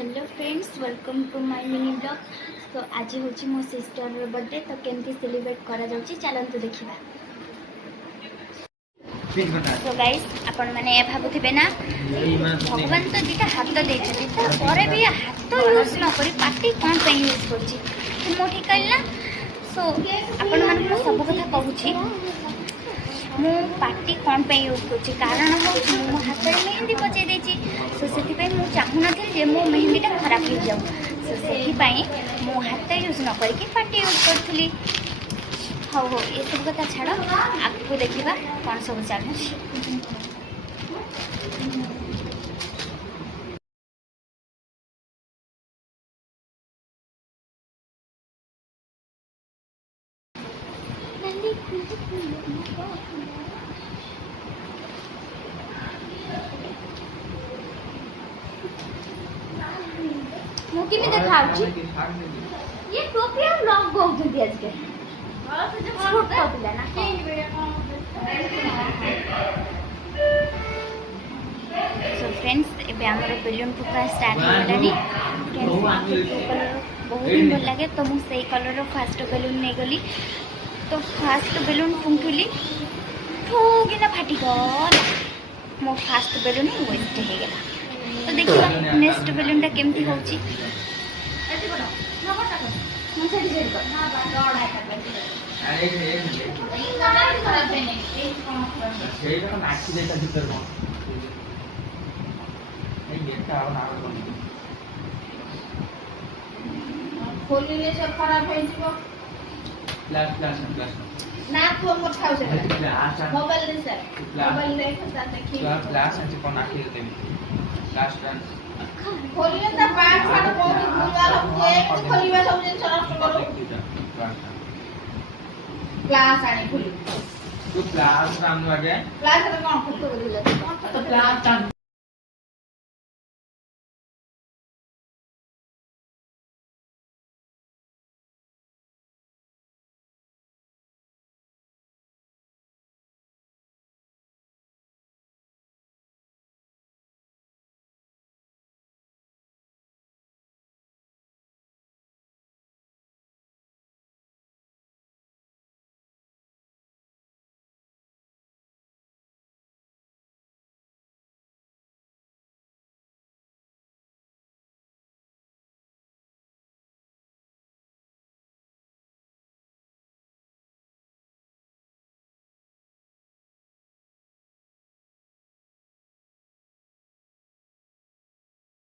Hello friends, welcome to my mini blog. तो आज हूँ मो सिस्टर बर्थडे। तो केमती सेलिब्रेट करा जाउची चलंतु देखिबा। तो गाइस आपण माने भाबुथिबे ना भगवान तो दीटा हाथ देछथि तारे भी हाथ यूज न करी पार्टी कोन पे यूज करछि तो मोठी कहला। सो आपण मन को सब कथा कहूछि मु पार्टी कौन पे यूज कर कारण हूँ मो हाथ में मेहंदी बचे देची। सो से मु चाहू ना जे मो मेहंदीटा खराब हो जाऊ। सो से मो हाथ यूज न करके पार्टी यूज करी। हाँ हो ये सब कथा छाड़ आगे देखा कौन सब चलुच। मुझे भी देखा ये टोपी हम लॉक गो दे आज के छोट पिला ना। सो फ्रेंड्स एबे हमर बेलून फुका स्टार्ट होलानी। बहुत दिन भल लगे तो मुझे सही कलर फास्ट बेलून नहीं गली। तो फास्ट बेलून फुंकिली ठोगिना फाटी गला मो फास्ट बेलून वेस्ट हो गला। तो देखिए नेक्स्ट बेलून केमती होची। खोलिले सब खराब हो जिवो। ग्लास ना फोन मत खाओ से मोबाइल ले सर मोबाइल ले खता देखि ग्लास আছে কোন আখি দেন গ্লাস রান खोलिले त पांच सारा बहुत भूल वाला के खोलिबे सब दिन नष्ट करो। ग्लास आनी खोली तो ग्लास राम लगे ग्लास रे कोन खोल तो ग्लास